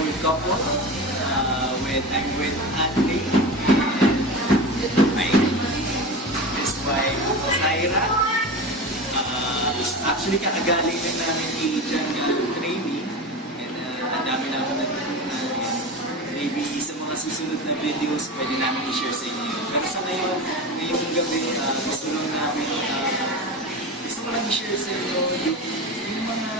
for couple. I'm with Andy and my his wife Zaira. Actually, kakagaling lang namin kay Jungle training. And ang dami namin natutunan. Maybe sa mga susunod na videos, pwede namin i-share sa inyo. Pero sa ngayon, ngayong gabi, gusto ko lang i-share sa inyo yung mga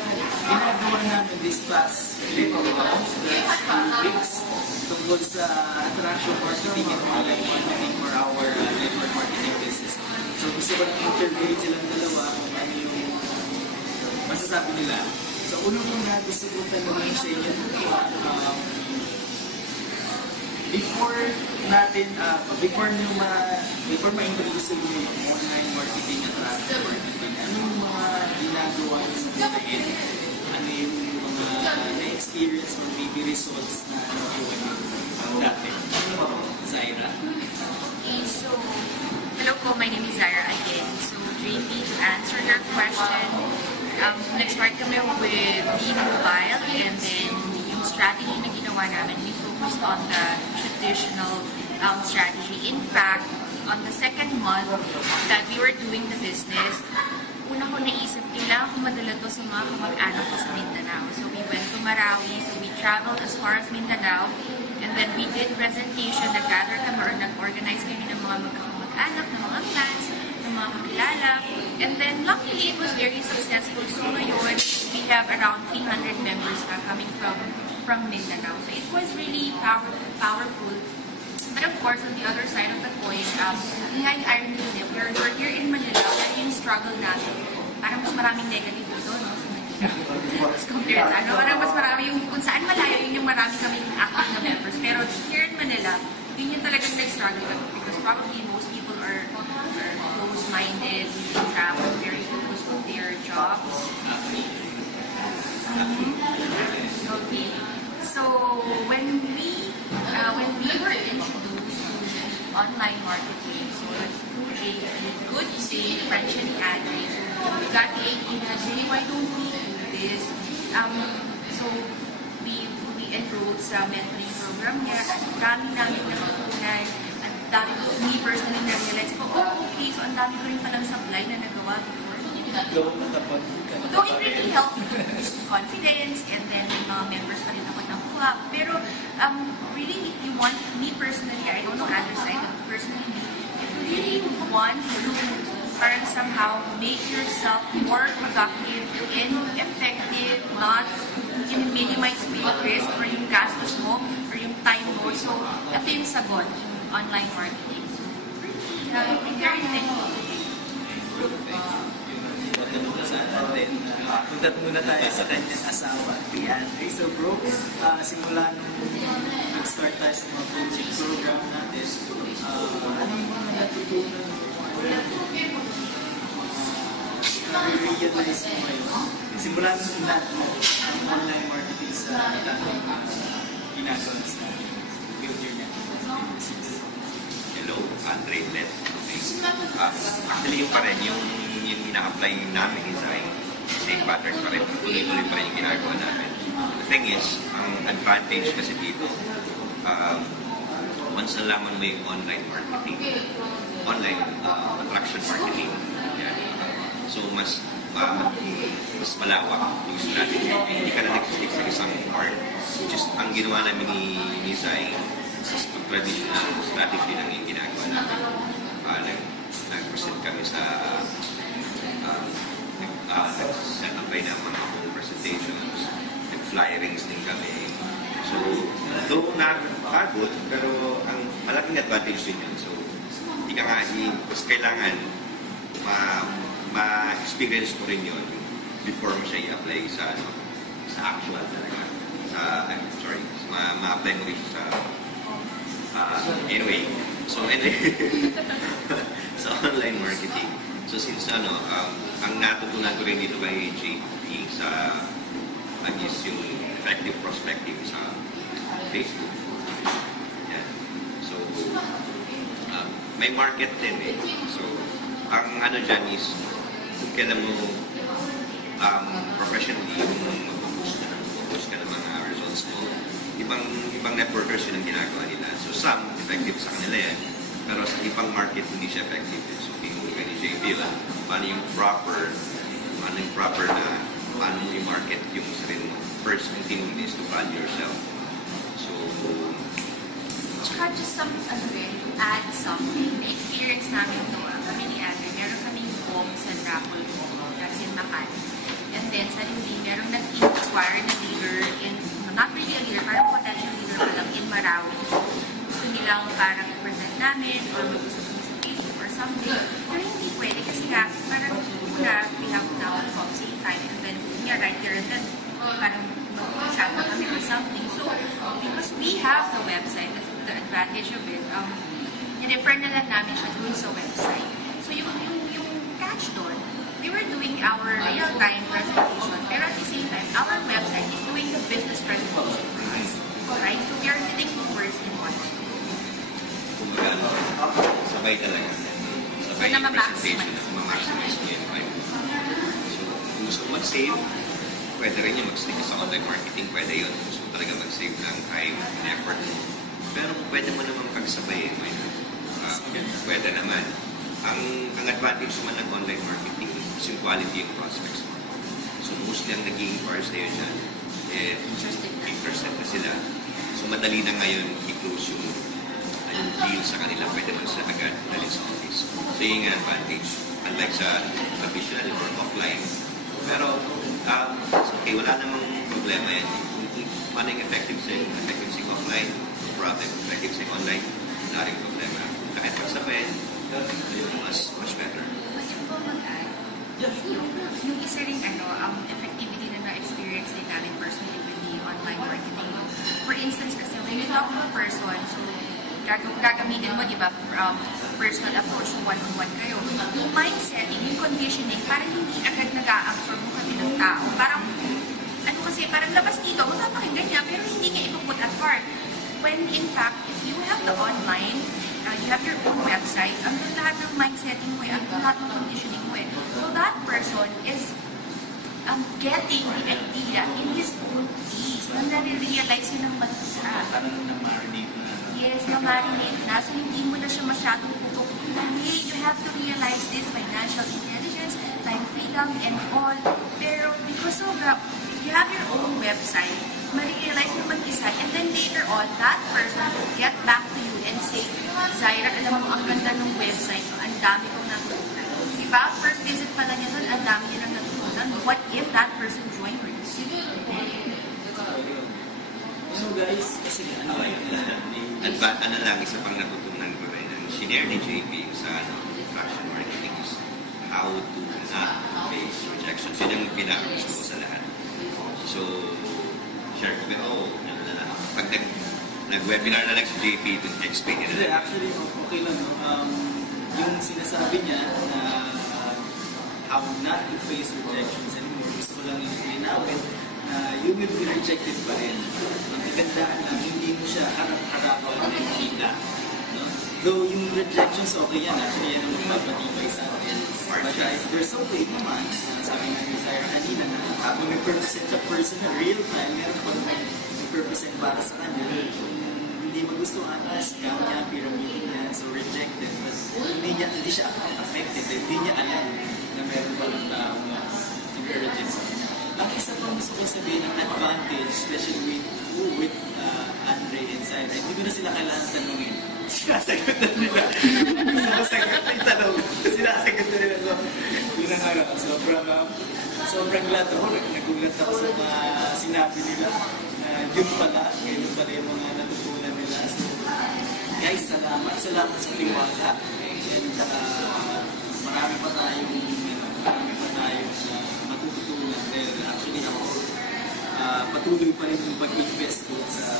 ginagawa namin this past 2 weeks tungkol sa attraction marketing and online marketing for our network marketing business. So gusto ko lang interview silang dalawa kung ano yung masasabi nila. So ulo muna gusto ko tanongin sa inyo before ma-introduce yung online marketing at attraction marketing, ano yung mga ginagawa nyo ngayon? Ano yung mga na-experience or maybe results na nakuha nyo dati? Zaira? Okay, so hello po, my name is Zaira again. So JP, to answer your question, nag-start kami with e-mobile and then yung strategy na ginawa namin, we focused on the traditional strategy. In fact, on the second month that we were doing the business, una ko naisip, kailangan ko madala to sa mga kamag-anak ko sa Mindanao. So we went to Marawi, so we traveled as far as Mindanao, and then we did presentation, nag-gather kami or nag-organize kami ng mga magkakamag-anak, ng mga plans, ng mga kakilala, and then luckily it was very successful. So ngayon, we have around 300 members na coming from Mindanao. So it was really powerful. But of course, on the other side of the coin, like irony din, we're here in Manila, pero yung struggle natin, parang mas maraming negative dito, no? As compared sa parang mas marami yung, kung saan malayo, yun yung marami kaming active na members. Pero here in Manila, yun yung talagang nag-struggle kami because probably most people are close-minded, travel, very focused on their jobs. Okay. So, when we were introduced to online marketing, so it's through a good friend ni Andre, so we got the idea, hey, why don't we do this? So, we enrolled sa mentoring program niya, at dami namin natutunan, at dami ko, me personally na-realize ko, okay, so ang dami ko rin palang supply na nagawa before. Though it really helped me to boost confidence, and then mga members pa rin ako nakuha. Pero really, if you want, me personally, I don't know other side, but personally, if you really want to parang somehow make yourself more productive and effective, not minimize mo yung risk or yung gastos mo or yung time mo. So, ito yung sagot, yung online marketing. So, very thankful. Punta muna tayo sa kanyang asawa. Yan. Okay, so bro, simula nung nag-start tayo sa mga coaching program natin, ano yung mga natutunan mo? Na-realize mo ngayon? Simula nung ang online marketing sa dating ginagawa sa builder niya. Hello, Andre Let. Actually, yung pa rin, yung ina-apply namin is ay same pattern pa rin. Tuloy-tuloy pa rin yung ginagawa namin. The thing is, ang advantage kasi dito, once nalaman mo yung online marketing, online attraction marketing, yan. So mas malawak yung strategy. Hindi ka na nag-stick sa isang part. Just ang ginawa namin ni Zai, sa traditional strategy lang yung ginagawa namin. Nag-present kami sa nag-set up kayo ng mga home presentations, nag-flyerings din kami. So, though nakapagod, pero ang malaking advantage din yun. So, hindi ka nga, mas kailangan ma-experience mo rin yun before mo siya i-apply sa actual talaga. Ma-apply mo rin siya anyway. So, sa online marketing. So, since ang natutunan ko rin dito kay JP sa is yung effective prospecting sa Facebook. Yan. So, may market din eh. So, ang ano dyan is kung kailan mo professionally mag-post ka ng mga results mo, ibang networkers yun ang ginagawa nila. So some, effective sa kanila yan. Pero sa ibang market, hindi siya effective. So tingin ka ni JP lang, paano yung proper na, paano mo i-market yung sarili mo. First, yung tingin is to value yourself. So, Tsaka just some, add something. Na-experience namin to, kami ni Ate, meron kaming home sa Rapol home, that's in Makati. And then, suddenly, merong nag-inquire na leader in, not really a leader, parang potential leader pa lang in Marawi. Gusto nilang parang present namin or mag-usap kami sa Facebook or something. Pero hindi pwede kasi nga, parang una, we have now come same time and then we are right there and then parang mag-chat na kami or something. So, because we have the website, that's the advantage of it, i-refer na lang namin siya doon sa website. So, yung catch doon, we were doing our real-time presentation, pero at the same time, our website is doing the business presentation for us. Right? So, we are hitting two birds in one stone. kumbaga, sabay talaga. Sabay yung presentation at ma-maximize mo yung time. So, kung gusto mo mag-save, pwede rin yung mag-stick sa online marketing, pwede yun. Kung gusto mo talaga mag-save ng time and effort mo. Pero kung pwede mo naman pagsabay, pwede naman. Ang advantage naman ng online marketing is yung quality ng prospects mo. So, mostly ang nag-i-inquire sa'yo dyan, interested na sila. So, madali na ngayon i-close yung deal sa kanila. Pwede mo sila agad dali sa office. So, yung advantage. Unlike sa traditional or offline. Pero, okay, wala namang problema yan. Kung paano yung effective sa offline, no problem. Effective sa online, wala rin problema. Kahit pagsabay, much better. Pwede po mag-add? Yung isa rin effectivity na na-experience din namin personally with the online marketing. For instance, kasi when you talk to a person, so gagamitin mo, di ba, personal approach, one-on-one kayo. Yung mindsetting, yung conditioning, parang hindi agad nag-a-absorb mo kami ng tao. Parang, parang labas dito, magpapakinggan niya, pero hindi niya ipaput at heart. When in fact, if you have the online, you have your own website, andun lahat ng mindsetting mo, andun lahat ng conditioning mo. So that person is getting the idea in his own piece. Nare-realize yun ng mag-isa. Parang na-marinate na. Yes, na-marinate na. So hindi mo na siya masyadong putok. Hey, you have to realize this financial intelligence, time freedom, and all. Pero because of if you have your own website, ma-realize mo mag-isa, and then later on, that person will get back to you and say, Zaira, alam mo, ang ganda ng website mo, ang dami kong natutunan. Diba? First visit pala niya doon, ang dami niya nang natutunan. What if that person joined you? So guys, kasi ano lang, isa pang natutunan ko rin, ang shinare ni JP sa traction marketing is how to not face rejection. So yun ang pinaka-gusto ko sa lahat. So, share ko, pag nag-webinar na lang si JP, explain nila. Actually, okay lang. Yung sinasabi niya na how not to face rejections anymore, gusto ko lang linawin na you will be rejected pa rin. Ang kagandaan lang, hindi mo siya harap-harapan ng kita. No? Though yung rejections, okay yan. Actually, yan ang magpapatibay sa atin. But if there's a way naman, sabi nga ni Zaira kanina na habang may purpose sa person na real time, meron pa may purpose para sa kanya. Hindi magustuhan, scam niya, pyramid niya, so rejected. But hindi siya affected. Hindi niya alam na meron pa ng tao na nag-reject sa kanya. Ang isa pang gusto ko sabihin ng advantage, especially with Andre and Zaira, hindi ko na sila kailangan tanungin. Sinasagot na nila. Sinasagot na yung tanong. Sinasagot na nila. So, yun ang sobrang glad ako. Nagulat ako sa mga sinabi nila. Yun pala. Ngayon pala yung mga natutunan nila. So, guys, salamat. Salamat sa tiwala. And marami pa tayong matututunan. Actually, ako patuloy pa rin yung pag-invest ko sa